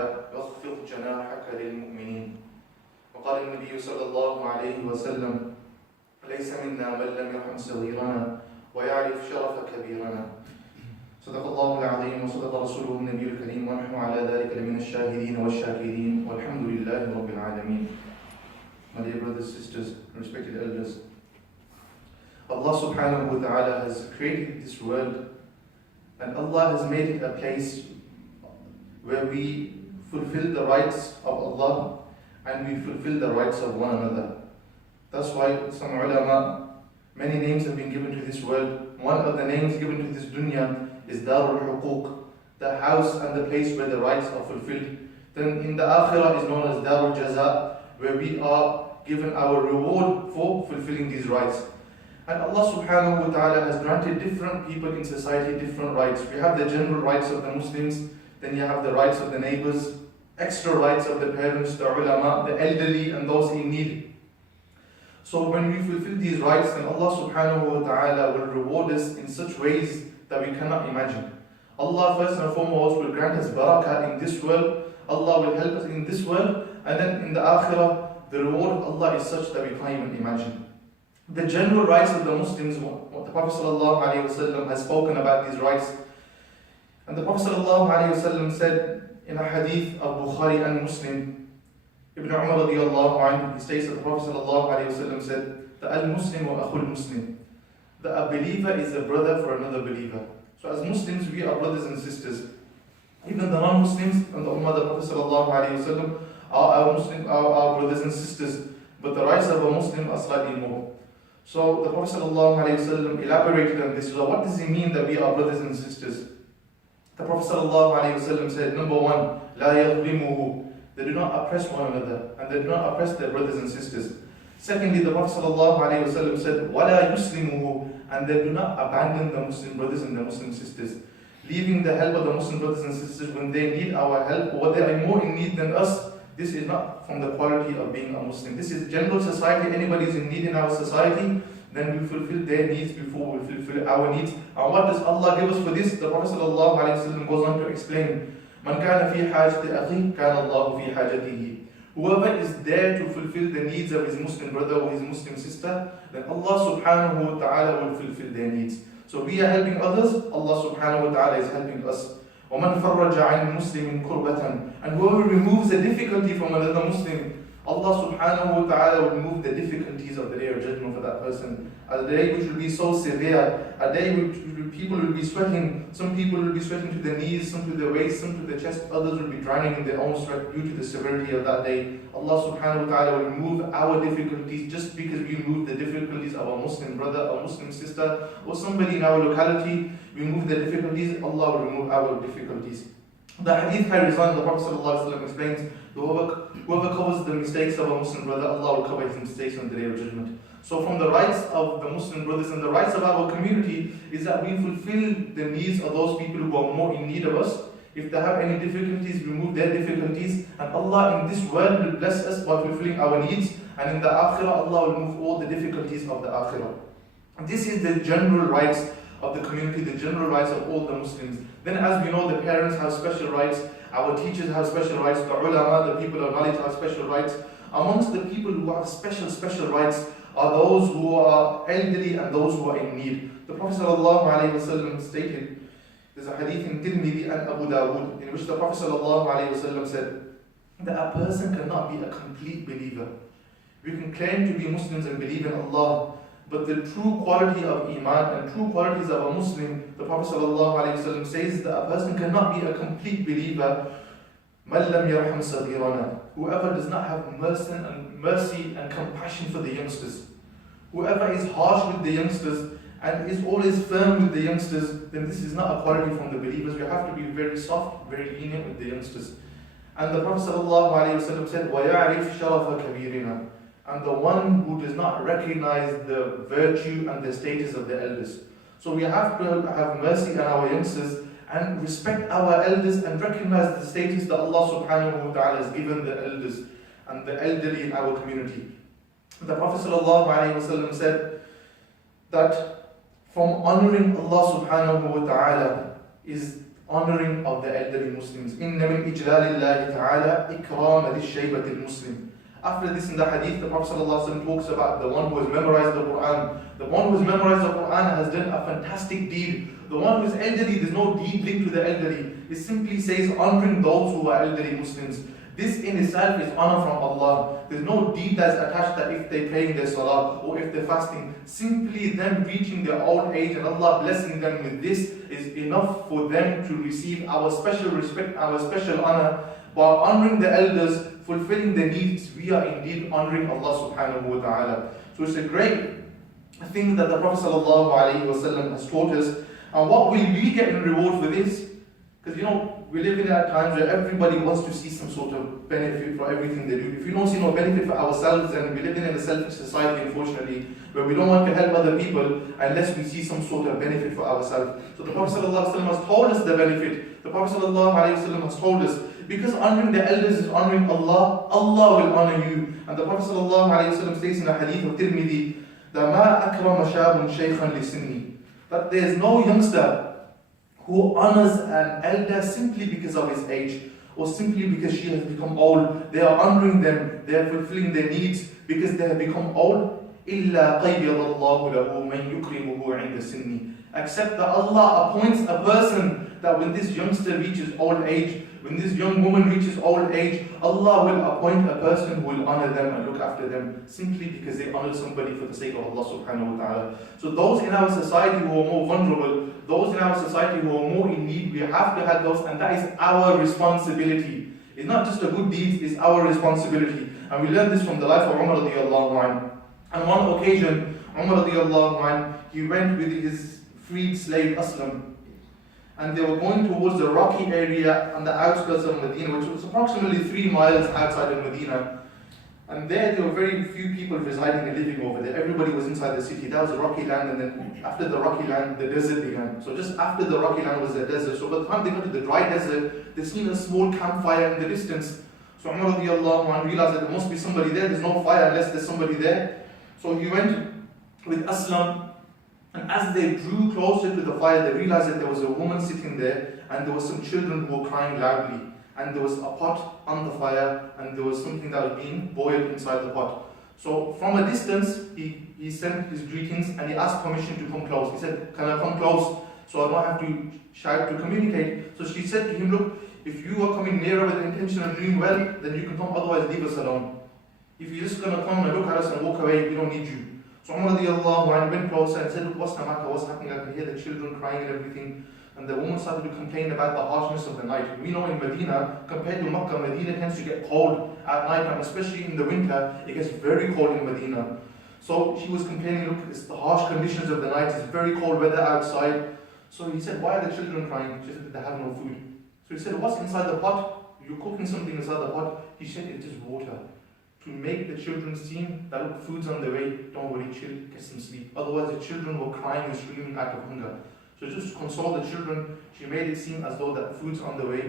واخفض جناحك للمؤمنين. وقال النبي صلى الله عليه وسلم: ليس منا من لم يرحم صغيرنا ويعرف شرف كبيرنا. صدق الله العظيم وصدق رسوله النبي الكريم ونحن على ذلك لمن الشاهدين والشاكرين والحمد لله رب العالمين. My dear brothers, sisters, respected elders, Allah subhanahu wa ta'ala has created this world, and Allah has made it a place where we fulfill the rights of Allah and we fulfill the rights of one another. That's why some ulama, many names have been given to this world. One of the names given to this dunya is Darul Huquq, the house and the place where the rights are fulfilled. Then in the Akhirah is known as Darul Jaza, where we are given our reward for fulfilling these rights. And Allah subhanahu wa ta'ala has granted different people in society different rights. We have the general rights of the Muslims, then you have the rights of the neighbors, extra rights of the parents, the ulama, the elderly and those in need. So when we fulfill these rights, then Allah subhanahu wa ta'ala will reward us in such ways that we cannot imagine. Allah first and foremost will grant us barakah in this world. Allah will help us in this world, and then in the akhirah, the reward of Allah is such that we can't even imagine. The general rights of the Muslims, what the Prophet ﷺ has spoken about these rights. And the Prophet ﷺ said in a hadith of Bukhari and Muslim, Ibn Umar radiallahu anhu, he states that the Prophet ﷺ said that al-Muslim wa akhul Muslim, that a believer is a brother for another believer. So as Muslims, we are brothers and sisters. Even the non-Muslims and the Ummah of the Prophet ﷺ are our brothers and sisters, but the rights of a Muslim are slightly more. So the Prophet ﷺ elaborated on this. So what does he mean that we are brothers and sisters? The Prophet ﷺ said, number one, لا يظلمه, they do not oppress one another, and they do not oppress their brothers and sisters. Secondly, the Prophet ﷺ said, وَلَا يُسْلِمُهُ, and they do not abandon the Muslim brothers and the Muslim sisters, leaving the help of the Muslim brothers and sisters when they need our help or they are more in need than us. This is not from the quality of being a Muslim. This is general society. Anybody is in need in our society, then we fulfill their needs before we fulfill our needs. And what does Allah give us for this? The Prophet ﷺ goes on to explain, مَنْ كَانَ فِي حَاجَةِ أَخِيهِ كَانَ اللَّهُ فِي حَاجَتِهِ. Whoever is there to fulfill the needs of his Muslim brother or his Muslim sister, then Allah subhanahu wa ta'ala will fulfill their needs. So we are helping others, Allah subhanahu wa ta'ala is helping us. وَمَنْ فَرَّجَ عَنْ مُسْلِمٍ كُرْبَةً, and whoever removes a difficulty from another Muslim, Allah subhanahu wa ta'ala will remove the difficulties of the day of judgment for that person. A day which will be so severe, a day which people will be sweating. Some people will be sweating to the knees, some to the waist, some to the chest. Others will be drowning in their own sweat due to the severity of that day. Allah subhanahu wa ta'ala will remove our difficulties just because we remove the difficulties of a Muslim brother, a Muslim sister, or somebody in our locality. We remove the difficulties, Allah will remove our difficulties. The hadith carries on, the Prophet ﷺ explains, whoever covers the mistakes of a Muslim brother, Allah will cover his mistakes on the day of judgment. So from the rights of the Muslim brothers and the rights of our community is that we fulfill the needs of those people who are more in need of us. If they have any difficulties, remove their difficulties, and Allah in this world will bless us by fulfilling our needs, and in the Akhirah, Allah will remove all the difficulties of the Akhirah. And this is the general rights of the community, the general rights of all the Muslims. Then as we know, the parents have special rights, our teachers have special rights, the ulama, the people of knowledge have special rights. Amongst the people who have special rights are those who are elderly and those who are in need. The Prophet ﷺ stated, there's a hadith in Tirmidhi and Abu Dawood, in which the Prophet ﷺ said that a person cannot be a complete believer. We can claim to be Muslims and believe in Allah, but the true quality of Iman and true qualities of a Muslim, the Prophet ﷺ says that a person cannot be a complete believer. مَنْ لَمْ يَرْحَمْ صَغِيرَنَا, whoever does not have mercy and compassion for the youngsters. Whoever is harsh with the youngsters and is always firm with the youngsters, then this is not a quality from the believers. We have to be very soft, very lenient with the youngsters. And the Prophet ﷺ said, وَيَعْرِفْ شَرَفَ كَبِيرِنَا, and the one who does not recognize the virtue and the status of the elders. So we have to have mercy on our youngsters and respect our elders and recognize the status that Allah subhanahu wa ta'ala has given the elders and the elderly in our community. The Prophet ﷺ said that from honoring Allah subhanahu wa ta'ala is honoring of the elderly Muslims. إِنَّ مِنْ إِجْلَالِ اللَّهِ تَعَالَى إِكْرَامَ ذِي الشَّيْبَةِ الْمُسْلِمِ. After this in the hadith, the Prophet ﷺ talks about the one who has memorized the Quran. The one who has memorized the Quran has done a fantastic deed. The one who is elderly, there's no deed linked to the elderly. It simply says honoring those who are elderly Muslims. This in itself is honor from Allah. There's no deed that's attached that if they're praying their salah or if they're fasting. Simply them reaching their old age and Allah blessing them with this is enough for them to receive our special respect, our special honor. By honoring the elders, fulfilling their needs, we are indeed honoring Allah subhanahu wa ta'ala. So it's a great thing that the Prophet sallallahu alaihi wasallam has taught us. And what will we get in reward for this? Because we live in at times where everybody wants to see some sort of benefit for everything they do. If we don't see no benefit for ourselves, then we live in a selfish society, unfortunately, where we don't want to help other people unless we see some sort of benefit for ourselves. So the Prophet ﷺ has told us the benefit. The Prophet ﷺ has told us, because honoring the elders is honoring Allah, Allah will honor you. And the Prophet ﷺ states in the hadith of Tirmidhi, that مَا أَكْرَمَ شَابٌ شَيْخًا لِسِنِّي, that there is no youngster who honors an elder simply because of his age or simply because she has become old. They are honoring them, they are fulfilling their needs because they have become old. إِلَّا قَيَّضَ اللَّهُ لَهُ مَنْ يُكْرِمُهُ عِنْدَ سِنِّي, except that Allah appoints a person that when this youngster reaches old age, when this young woman reaches old age, Allah will appoint a person who will honor them and look after them simply because they honored somebody for the sake of Allah subhanahu wa ta'ala. So those in our society who are more vulnerable, those in our society who are more in need, we have to help those, and that is our responsibility. It's not just a good deed, it's our responsibility. And we learned this from the life of Umar radiallahu anhu. On one occasion, Umar radiallahu anhu, he went with his freed slave Aslam, and they were going towards the rocky area on the outskirts of Medina, which was approximately 3 miles outside of Medina. And there were very few people residing and living over there. Everybody was inside the city. That was a rocky land, and then after the rocky land, the desert began. So just after the rocky land was the desert. So by the time they got to the dry desert, they seen a small campfire in the distance. So Umar radiallahu anhu realized that there must be somebody there. There's no fire unless there's somebody there. So he went with Aslam, and as they drew closer to the fire, they realized that there was a woman sitting there, and there were some children who were crying loudly. And there was a pot on the fire, and there was something that was being boiled inside the pot. So from a distance, he sent his greetings, and he asked permission to come close. He said, "Can I come close so I don't have to shout to communicate?" So she said to him, "Look, if you are coming nearer with the intention of doing well, then you can come, otherwise leave us alone. If you're just going to come and look at us and walk away, we don't need you." So Umar radiallahu anhu went closer and said, "Look, what's the matter? What's happening? I can hear the children crying and everything." And the woman started to complain about the harshness of the night. We know in Medina, compared to Makkah, Medina tends to get cold at night, and especially in the winter, it gets very cold in Medina. So she was complaining, "Look, it's the harsh conditions of the night, it's very cold weather outside." So he said, "Why are the children crying?" She said, "They have no food." So he said, "What's inside the pot? You're cooking something inside the pot." He said, "It is water." To make the children seem that, look, food's on the way, don't worry, chill, get some sleep. Otherwise the children were crying and screaming out of hunger. So just to console the children, she made it seem as though that food's on the way.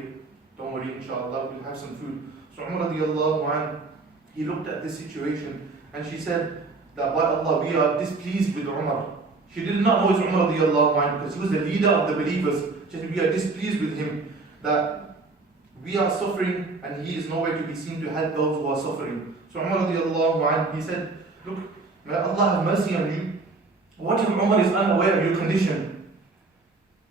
Don't worry, inshallah, we'll have some food. So Umar radiallahu anhu, he looked at this situation, and she said that by Allah, we are displeased with Umar. She did not know it's Umar radiallahu anhu because he was the leader of the believers. She said, we are displeased with him, that we are suffering and he is nowhere to be seen to help those who are suffering. So Umar radiallahu anhu, he said, "Look, may Allah have mercy on you. What if Umar is unaware of your condition?"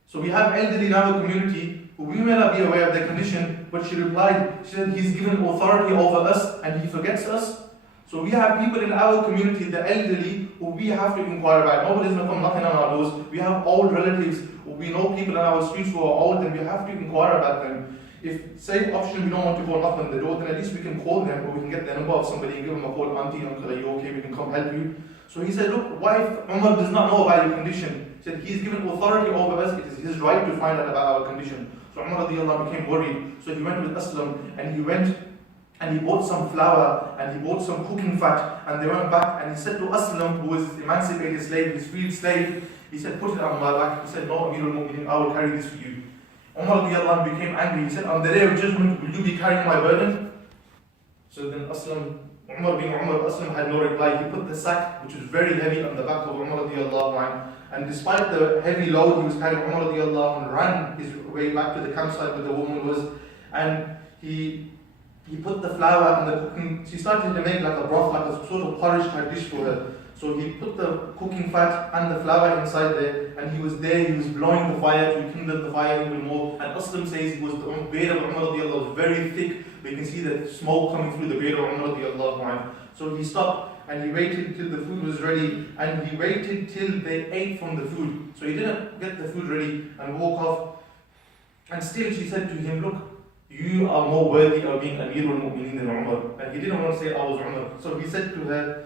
So we have elderly in our community who we may not be aware of their condition, but she replied, she said, "He's given authority over us and he forgets us." So we have people in our community, the elderly, who we have to inquire about. Nobody's going to come knocking on our doors. We have old relatives, or we know people in our streets who are old, and we have to inquire about them. If safe option, we don't want to go knock on the door, then at least we can call them, or we can get the number of somebody and give them a call. "Auntie, uncle, are you okay? We can come help you." So he said, "Look, why if Umar does not know about your condition?" He said, "He's given authority over us, it is his right to find out about our condition." So Umar radiallahu anhu became worried. So he went with Aslam, and he went and he bought some flour, and he bought some cooking fat, and they went back, and he said to Aslam, who was his emancipated slave, his freed slave, he said, "Put it on my back." He said, "No, Amirul Mu'mineen, I will carry this for you." Umar radiallahu anhu became angry. He said, "On the day of judgment, will you be carrying my burden?" So then Umar being Umar, Aslam had no reply. He put the sack, which was very heavy, on the back of Umar radiallahu anhu, And despite the heavy load he was carrying, Umar radiallahu anhu ran his way back to the campsite where the woman was, and he put the flour and the cooking. She started to make like a broth, like a sort of porridge type dish for her. So he put the cooking fat and the flour inside there, and he was there, he was blowing the fire to kindle the fire even more. And Aslam says it was the beard of Umar radiallahu was very thick. We can see the smoke coming through the beard of Umar radiallahu anhu. So he stopped and he waited till the food was ready, and he waited till they ate from the food. So he didn't get the food ready and walk off. And still she said to him, look, you are more worthy of being Amirul Mu'mineen than Umar. And he didn't want to say I was Umar. So he said to her,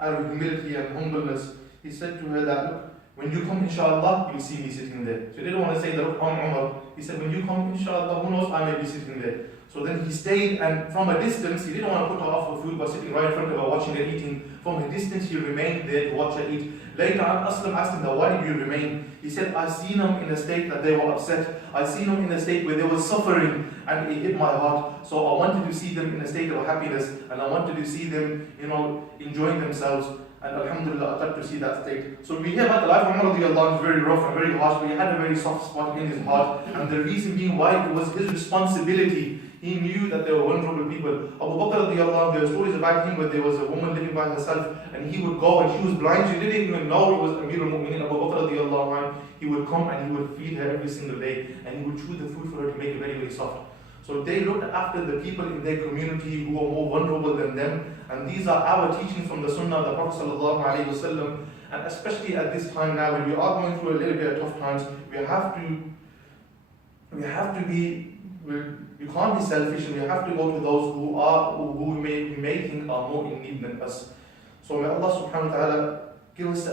out of humility and humbleness, he said to her that, look, when you come inshallah, you'll see me sitting there. So he didn't want to say that, look, I'm Umar. He said, when you come inshallah, who knows, I may be sitting there. So then he stayed, and from a distance, he didn't want to put her off her food by sitting right in front of her watching her eating. From a distance he remained there to watch her eat. Later on, Aslam asked him, why did you remain? He said, I seen them in a state that they were upset. I seen them in a state where they were suffering, and it hit my heart. So I wanted to see them in a state of happiness, and I wanted to see them, enjoying themselves. And alhamdulillah, I got to see that state. So we hear about the life of Umar radiallahu anhu, very rough and very harsh, but he had a very soft spot in his heart. And the reason being why it was his responsibility. He knew that there were vulnerable people. Abu Bakr radiallahu anhu, there were stories about him where there was a woman living by herself, and he would go, and she was blind, she didn't even know it was Amirul Mu'mineen, Abu Bakr radiallahu anhu. He would come and he would feed her every single day, and he would chew the food for her to make it very, very soft. So they looked after the people in their community who were more vulnerable than them, and these are our teachings from the Sunnah of the Prophet sallallahu alaihi wasallam. And especially at this time now, when we are going through a little bit of tough times, we can't be selfish, and we have to go to those who we may think are more in need than us. So may Allah subhanahu wa ta'ala give us